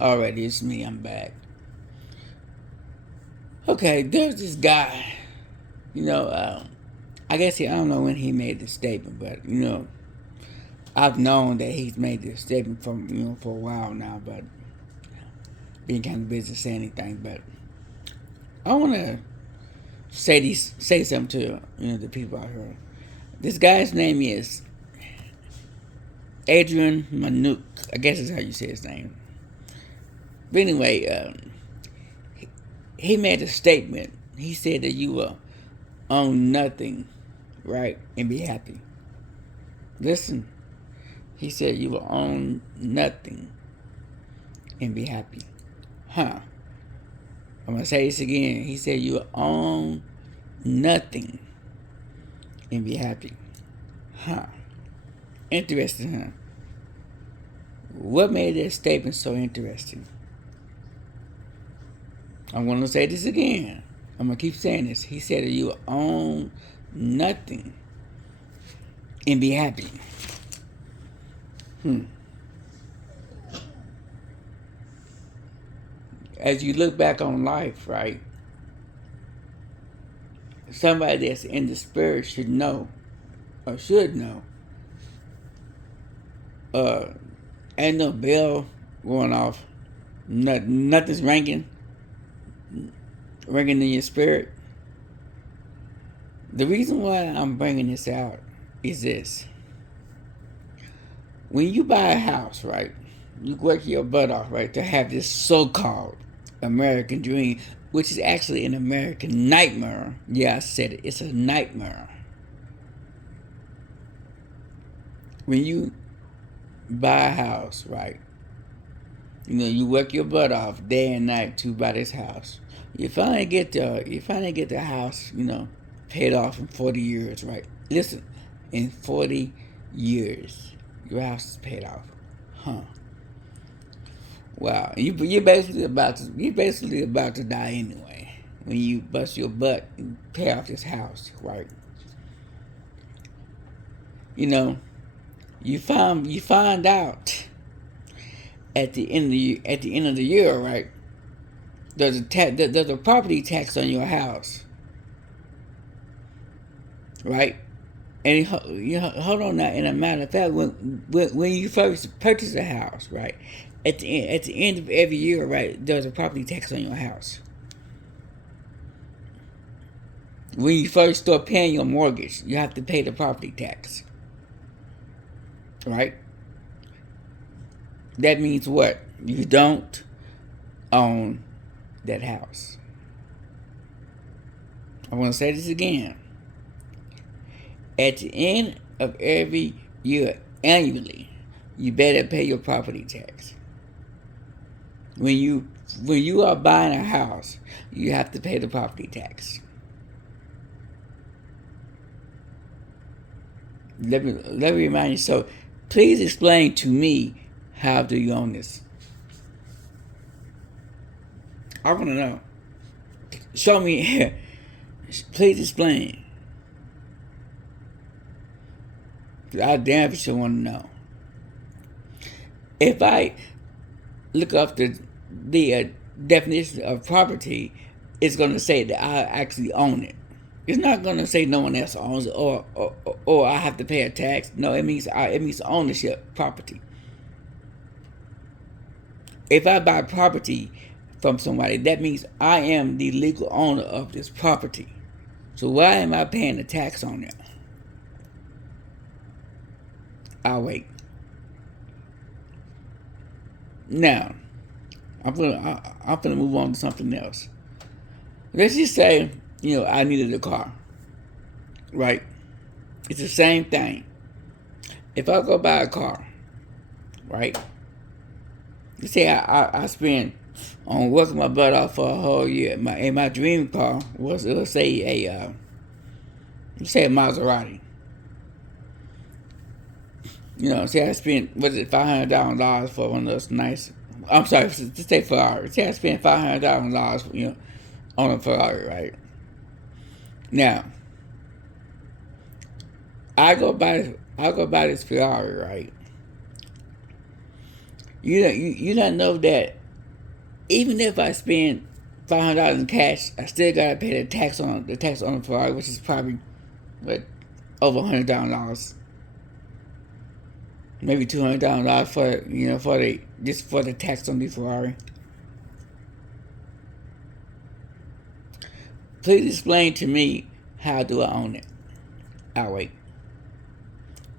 Alright, it's me. I'm back. Okay, there's this guy. You know, I guess I don't know when he made the statement, but I've known that he's made this statement from for a while now, but being kind of busy saying anything. But I want to say something to the people out here. This guy's name is Adrian Manuk. I guess is how you say his name. But anyway, he made a statement. He said that you will own nothing, right, and be happy. Listen, he said you will own nothing and be happy. Huh. I'm going to say this again. He said you will own nothing and be happy. Huh. Interesting, huh? What made that statement so interesting? I'm going to say this again. I'm going to keep saying this. He said that you will own nothing and be happy. As you look back on life, right? Somebody that's in the spirit should know, or should know. Ain't no bell going off. Nothing's ringing in your spirit. The reason why I'm bringing this out is this. When you buy a house, right, you work your butt off, right, to have this so-called American dream, which is actually an American nightmare. Yeah, I said it. It's a nightmare. When you buy a house, right, you work your butt off day and night to buy this house. You finally get the house, paid off in 40 years, right? Listen, in 40 years, your house is paid off. Huh. Wow. You're basically about to die anyway when you bust your butt and pay off this house, right? You find out at the end of the year, right? There's a property tax on your house, right? And hold on now. And a matter of fact, when you first purchase a house, right? At the end of every year, right? There's a property tax on your house. When you first start paying your mortgage, you have to pay the property tax, right? That means what? You don't own that house. I want to say this again. At the end of every year, annually, you better pay your property tax. When you are buying a house, you have to pay the property tax. Let me remind you. So, please explain to me, how do you own this? I want to know. Show me. Please explain. I damn sure want to know. If I look up the definition of property, it's going to say that I actually own it. It's not going to say no one else owns it, or I have to pay a tax. No, it means ownership, property. If I buy property from somebody, that means I am the legal owner of this property. So why am I paying the tax on it? I'll wait. Now, I'm gonna move on to something else. Let's just say, I needed a car, right? It's the same thing. If I go buy a car, right? Let's say I spend on working my butt off for a whole year. My dream car was, let's say a Maserati. Say I spent, $500,000 for one of those nice. I'm sorry, to say Ferrari. Say I spent $500,000, on a Ferrari, right? Now, I go buy this Ferrari, right? You don't know that Even if I spend $500 in cash, I still gotta pay the tax on the Ferrari, which is probably what, over $100,000, maybe $200,000 for the tax on the Ferrari. Please explain to me, how do I own it? I'll wait.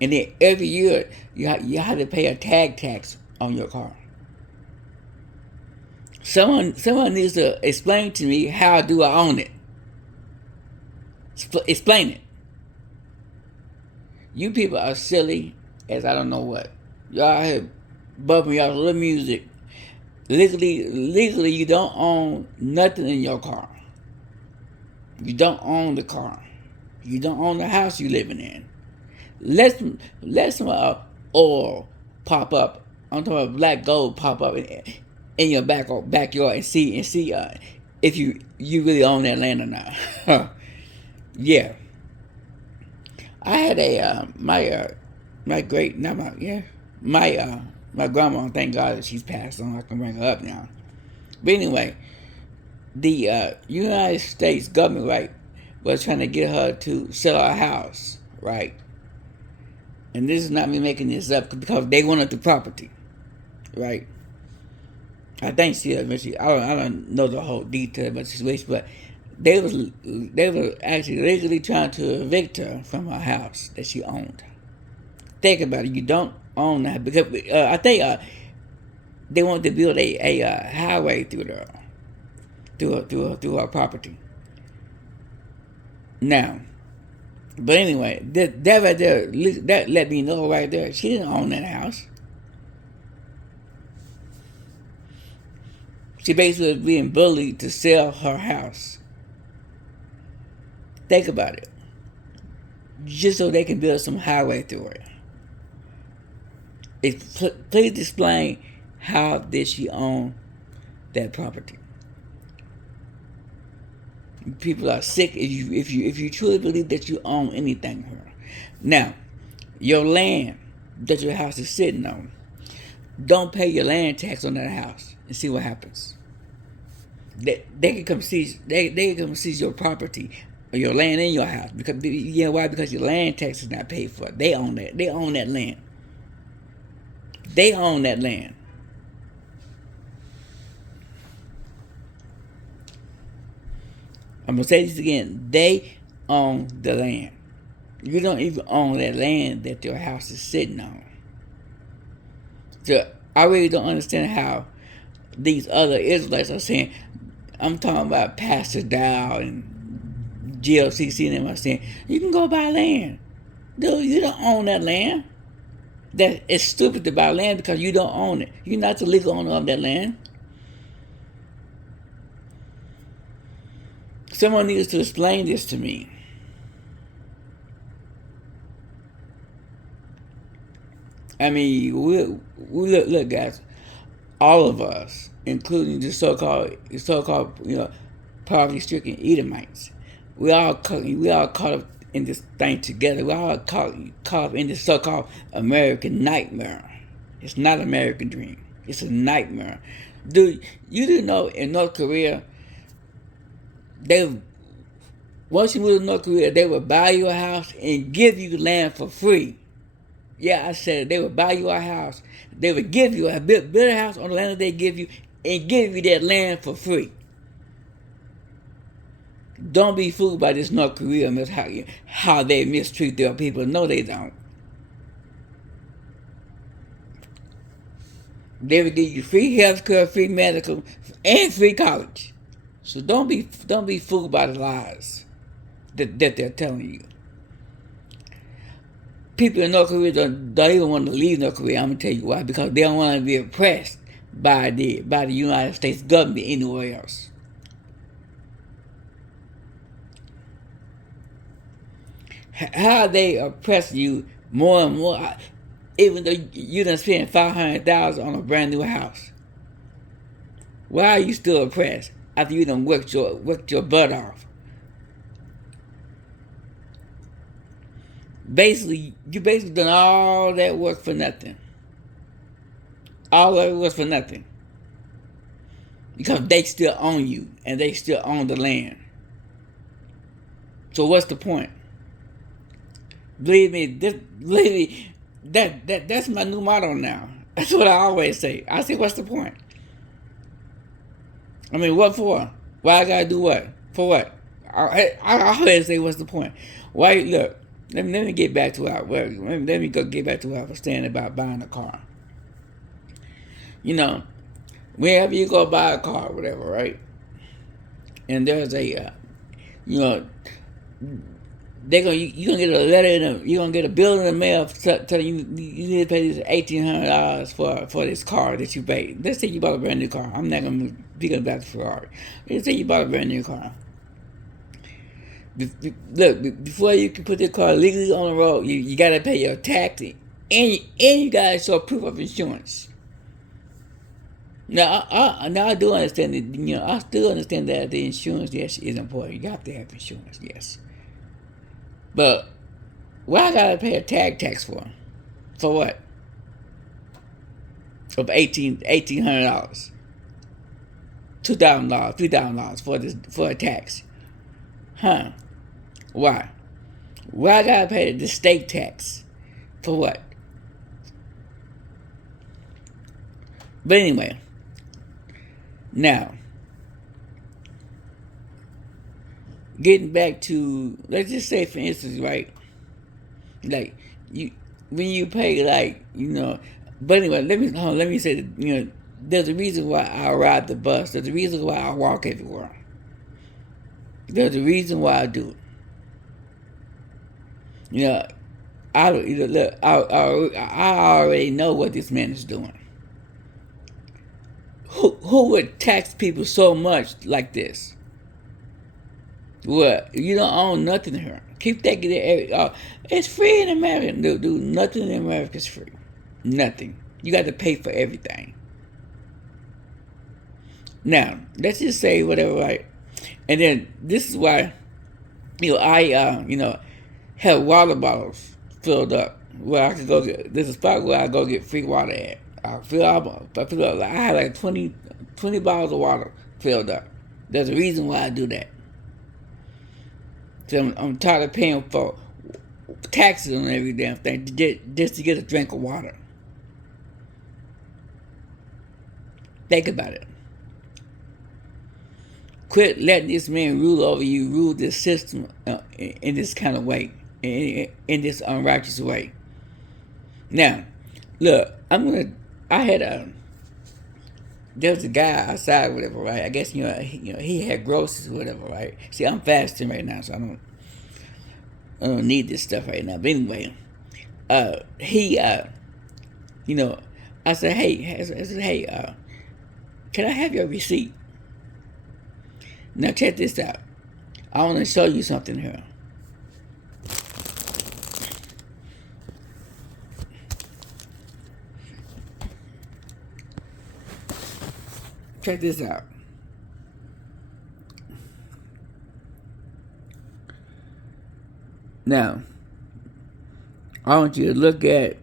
And then every year you have to pay a tag tax on your car. Someone needs to explain to me, how do I own it? Explain it. You people are silly as I don't know what. Y'all have bumping y'all little music. Legally, you don't own nothing in your car. You don't own the car. You don't own the house you living in. Let some oil pop up. I'm talking about black gold pop up in your backyard, and see if you really own that land or not. Yeah, I had my great not my yeah my grandma. Thank God that she's passed on. I can bring her up now. But anyway, the United States government, right, was trying to get her to sell her house, right. And this is not me making this up, because they wanted the property, right? I think she eventually. I don't know the whole detail about the situation, but they were actually legally trying to evict her from her house that she owned. Think about it. You don't own that, because I think they wanted to build a highway through her property. Now, but anyway, that right there, that let me know right there, she didn't own that house. She basically was being bullied to sell her house. Think about it. Just so they can build some highway through it. Please explain, how did she own that property? People are sick if you truly believe that you own anything here. Now, your land that your house is sitting on, don't pay your land tax on that house and see what happens. They can come seize your property, or your land in your house, because why? Because your land tax is not paid for. They own that. They own that land. They own that land. I'm gonna say this again. They own the land. You don't even own that land that your house is sitting on. So I really don't understand how these other Israelites are saying. I'm talking about Pastor Dow and GLCC and them are saying, you can go buy land. Dude, you don't own that land. That it's stupid to buy land because you don't own it. You're not the legal owner of that land. Someone needs to explain this to me. I mean, we look, guys. All of us, including the so-called poverty-stricken Edomites, we all caught up in this thing together. We all caught up in this so-called American nightmare. It's not an American dream. It's a nightmare. Dude, you do know in North Korea, once you move to North Korea, they will buy you a house and give you land for free. Yeah, I said it. They would buy you a house. They would give you build a house on the land that they give you, and give you that land for free. Don't be fooled by this North Korea and how they mistreat their people. No, they don't. They will give you free health care, free medical, and free college. So don't be fooled by the lies that they're telling you. People in North Korea don't even want to leave North Korea. I'm gonna tell you why. Because they don't want to be oppressed by the United States government anywhere else. How they oppress you more and more, even though you done spent $500,000 on a brand new house. Why are you still oppressed after you done worked your butt off? You basically done all that work for nothing. All that was for nothing. because they still own you and they still own the land. So what's the point? Believe me, that's my new motto now. That's what I always say. I say, what's the point? I mean, what for? Why I gotta do what? For what? I always say, what's the point? Why? Look, let me get back to what. Let me go get back to what I was saying about buying a car. You know, whenever you go buy a car, whatever, right? And there's a, you know, you gonna get a letter you gonna get a bill in the mail telling you need to pay this $1,800 for this car that you paid. Let's say you bought a brand new car. I'm not gonna speak about the Ferrari. Let's say you bought a brand new car. Look, before you can put the car legally on the road, you gotta pay your tax and you gotta show proof of insurance. Now I do understand that. You know, I still understand that the insurance, yes, is important. You have to have insurance, yes. But what I gotta pay a tag tax for? For what? Of $1,800, $2,000, $3,000 for a tax, huh? Why? Why I gotta pay the state tax? For what? But anyway, now getting back to, let's just say, for instance, right? Like when you pay, like, you know. But anyway, let me say that, you know, there's a reason why I ride the bus. There's a reason why I walk everywhere. There's a reason why I do it. You know, I already know what this man is doing. Who would tax people so much like this? What? You don't own nothing here. Keep taking it. It's free in America. Dude, nothing in America is free. Nothing. You got to pay for everything. Now, let's just say whatever, right? And then this is why, you know, I have water bottles filled up where I could go get. There's a spot where I go get free water at. I fill up. I have like 20 bottles of water filled up. There's a reason why I do that. So I'm tired of paying for taxes on every damn thing just to get a drink of water. Think about it. Quit letting this man rule over you, rule this system in this kind of way, in this unrighteous way. Now, look, there was a guy outside, whatever, right? I guess, he had groceries, whatever, right? See, I'm fasting right now, so I don't need this stuff right now. But anyway, I said, hey, can I have your receipt? Now check this out. I want to show you something here. Check this out. Now, I want you to look at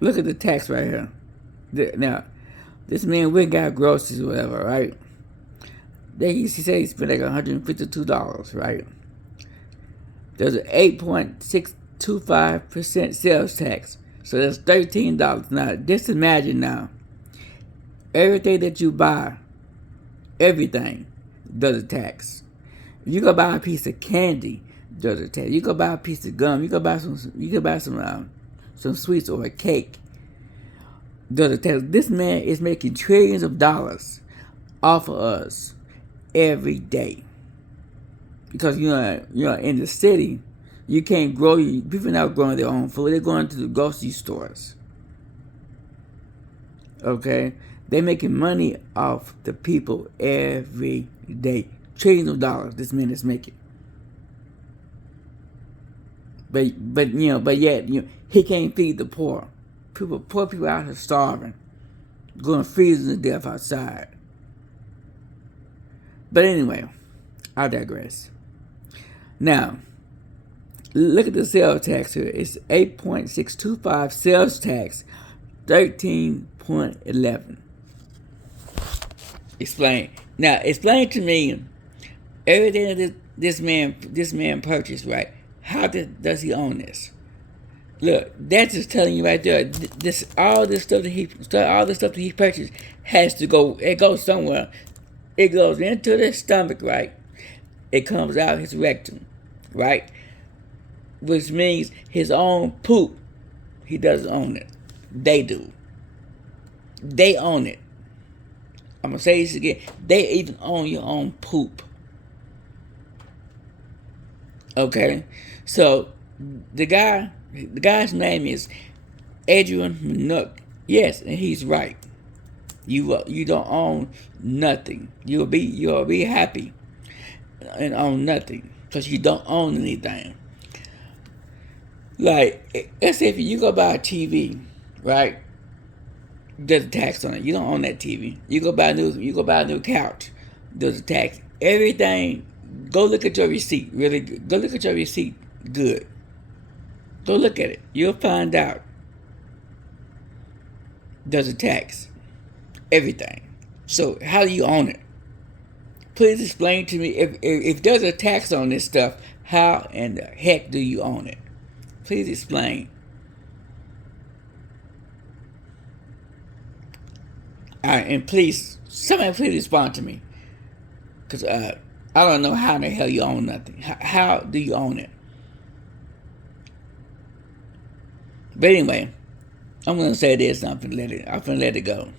the text right here. Now, this man went and got groceries or whatever, right? He said he spent like $152, right? There's an 8.625% sales tax. So that's $13. Now, just imagine now. Everything that you buy, everything, does a tax. If you go buy a piece of candy, does a tax. You go buy a piece of gum. You go buy some sweets or a cake, does a tax. This man is making trillions of dollars off of us every day. Because in the city, you can't grow. People not growing their own food. They're going to the grocery stores. Okay. They're making money off the people every day. Trillions of dollars this man is making. But yet he can't feed the poor. Poor people out here starving, going freezing to death outside. But anyway, I digress. Now, look at the sales tax here. It's 8.625 sales tax, 13.11. Explain. Now, explain to me everything that this man purchased, right? How does he own this? Look, that's just telling you right there. This all this stuff that he purchased has to go. It goes somewhere. It goes into the stomach, right? It comes out his rectum, right? Which means his own poop. He doesn't own it. They do. They own it. I'm gonna say this again. They even own your own poop. Okay, so the guy's name is Adrian Minook. Yes, and he's right. You don't own nothing. You'll be happy and own nothing because you don't own anything. Like, let's say if you go buy a TV, right? There's a tax on it. You don't own that TV. You go buy a new couch. There's a tax. Everything. Go look at your receipt. Really good. Go look at your receipt. Good. Go look at it. You'll find out. There's a tax. Everything. So how do you own it? Please explain to me if there's a tax on this stuff. How in the heck do you own it? Please explain. All right, and somebody please respond to me. Because I don't know how in the hell you own nothing. How do you own it? But anyway, I'm going to say this and I'm going to let it go.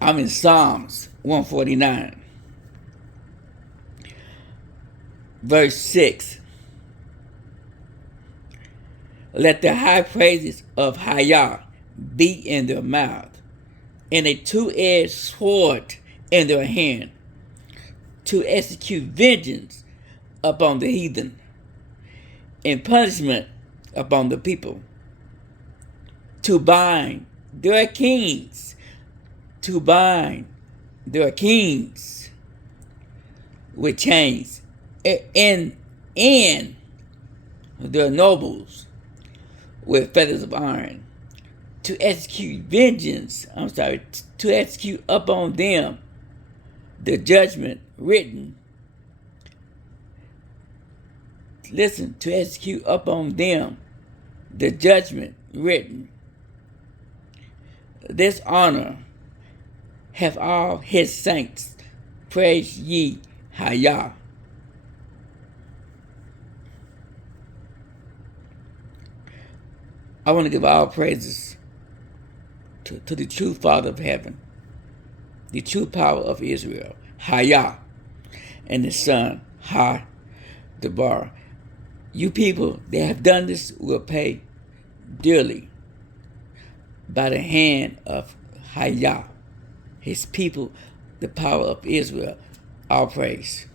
I'm in Psalms 149. Verse 6. Let the high praises of Hayah be in their mouth, and a two-edged sword in their hand, to execute vengeance upon the heathen, and punishment upon the people, to bind their kings, with chains, and their nobles with feathers of iron, to execute to execute upon them the judgment written. Listen, to execute upon them the judgment written. This honor have all his saints. Praise ye Hayah. I want to give all praises to the true Father of heaven, the true power of Israel, Hayah, and his son, Ha-Debar. You people that have done this will pay dearly by the hand of Hayah, his people, the power of Israel. All praise.